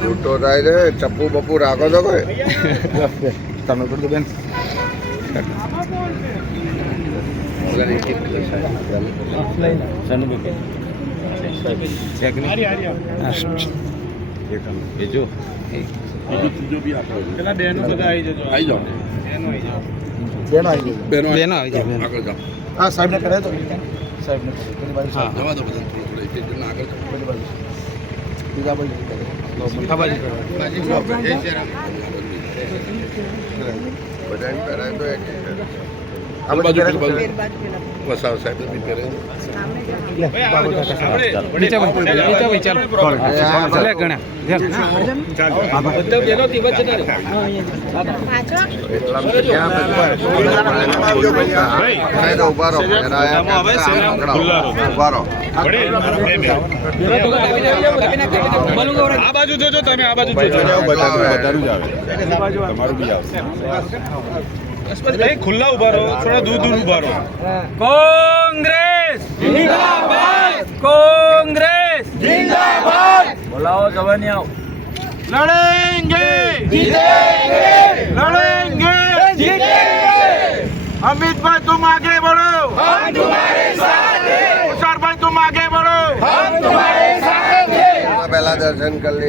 છૂટો થાય છે ચપ્પુ બપ્પુ રાખો છો કોઈ તમે કરજો બેન હા સાહેબ ને કરે તો સાહેબ ને જવા દો બધા બીજા વસાવ સાહેબ બી કરે ઉભા રહો આ બાજુ જોજો તમે આ બાજુ જોજો તમારું બી આવશે ખુલ્લા ઉભા રહો થોડા દૂર દૂર ઉભા રહો कांग्रेस जिंदाबाद कांग्रेस जिंदाबाद बुलाओ जवानियों लड़ेंगे जीतेंगे लड़ेंगे जीतेंगे अमित भाई तुम आगे बढ़ो हम तुम्हारे साथ हैं तुषार भाई तुम आगे बढ़ो हम तुम्हारे साथ हैं पहला दर्शन कर लिए